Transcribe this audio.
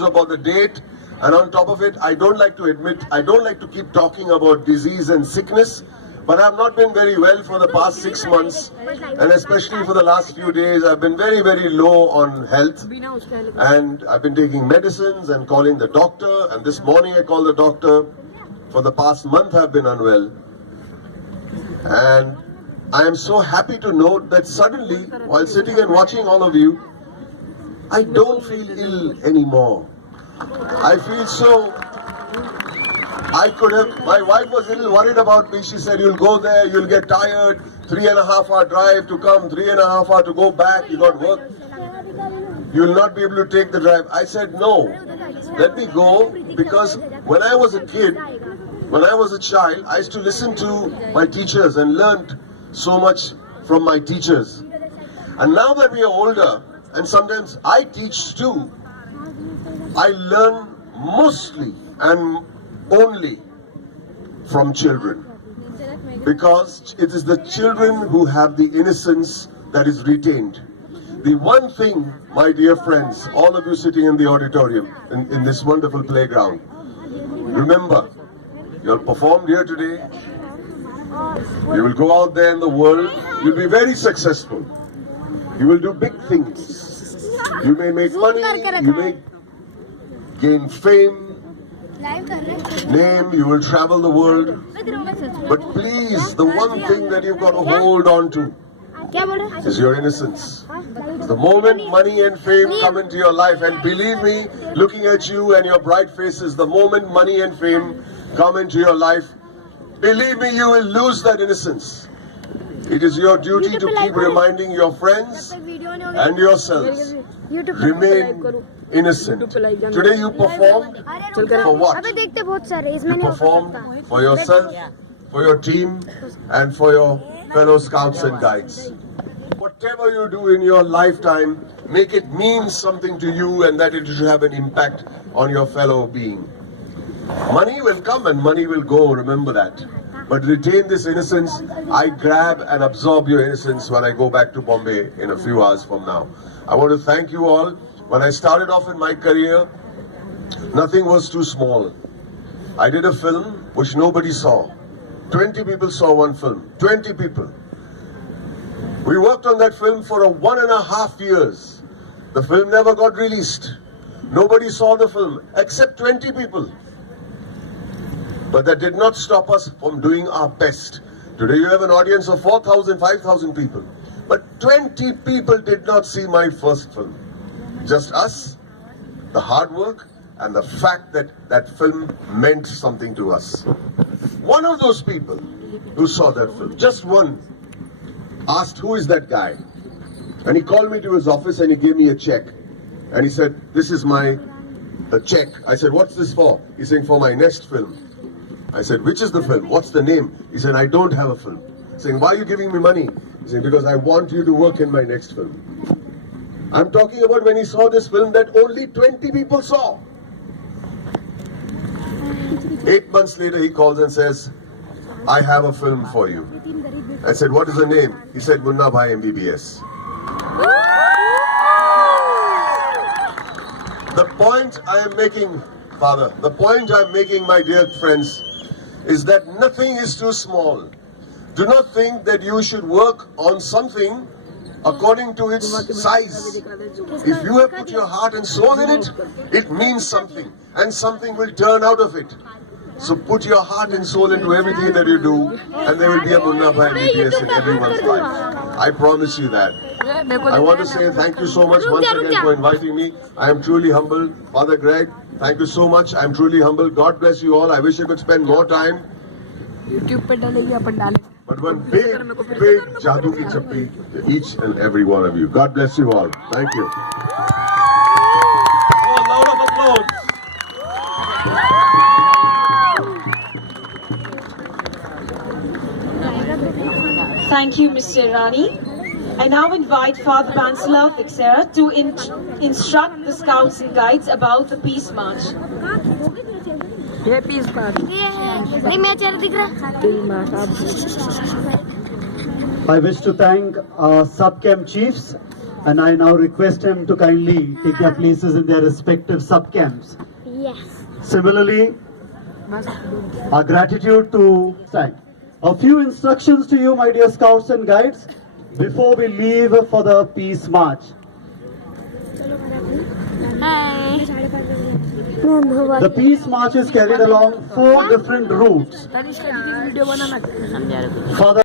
about the date, and on top of it, I don't like to keep talking about disease and sickness, but I've not been very well for the past 6 months, and especially for the last few days, I've been very, very low on health, and I've been taking medicines and calling the doctor, and this morning I called the doctor. For the past month I've been unwell, and I am so happy to note that suddenly, while sitting and watching all of you, I don't feel ill anymore. I feel so... my wife was a little worried about me. She said, you'll go there, you'll get tired, 3.5 hour drive to come, 3.5 hour to go back, you got work. You'll not be able to take the drive. I said, no, let me go, because when I was a kid, when I was a child, I used to listen to my teachers and learned so much from my teachers. And now that we are older, and sometimes I teach too, I learn mostly and only from children. Because it is the children who have the innocence that is retained. The one thing, my dear friends, all of you sitting in the auditorium, in this wonderful playground, remember, you have performed here today, you will go out there in the world, you'll be very successful. You will do big things. You may make money, you may gain fame, name, you will travel the world. But please, the one thing that you've got to hold on to is your innocence. The moment money and fame come into your life, and believe me, looking at you and your bright faces, the moment money and fame come into your life, believe me, you will lose that innocence. It is your duty to keep reminding your friends and yourselves, remain innocent. Today you performed for what? You performed for yourself, for your team, and for your fellow scouts and guides. Whatever you do in your lifetime, make it mean something to you, and that it should have an impact on your fellow being. Money will come and money will go, remember that. But retain this innocence. I grab and absorb your innocence when I go back to Bombay in a few hours from now. I want to thank you all. When I started off in my career, nothing was too small. I did a film which nobody saw. 20 people saw one film. 20 people. We worked on that film for 1.5 years. The film never got released. Nobody saw the film except 20 people. But that did not stop us from doing our best. Today you have an audience of 4,000, 5,000 people. But 20 people did not see my first film. Just us, the hard work, and the fact that that film meant something to us. One of those people who saw that film, just one, asked, who is that guy? And he called me to his office and he gave me a check. And he said, this is my check. I said, what's this for? He's saying, for my next film. I said, which is the film? What's the name? He said, I don't have a film. Saying, why are you giving me money? He said, because I want you to work in my next film. I'm talking about when he saw this film that only 20 people saw. 8 months later, he calls and says, I have a film for you. I said, what is the name? He said, Munna Bhai MBBS. The point I am making, Father, the point I am making, my dear friends, is that nothing is too small. Do not think that you should work on something according to its size. If you have put your heart and soul in it, it means something, and something will turn out of it. So put your heart and soul into everything that you do, and there will be a Munna Bhai MBBS in everyone's life. I promise you that. I want to say thank you so much once again for inviting me. I am truly humbled. Father Greg, thank you so much. I am truly humbled. God bless you all. I wish I could spend more time. But one big jadoo ki chappi to each and every one of you. God bless you all. Thank you. Oh, a loud of applause. Thank you, Mr. Irani. I now invite Father Bansala Fixera to instruct the Scouts and Guides about the Peace March. I wish to thank our sub-camp chiefs And I now request him to kindly take their places in their respective sub-camps. Yes. Similarly, our gratitude to time. A few instructions to you, my dear scouts and guides, before we leave for the peace march. Hi. The peace march is carried along 4 different routes. For the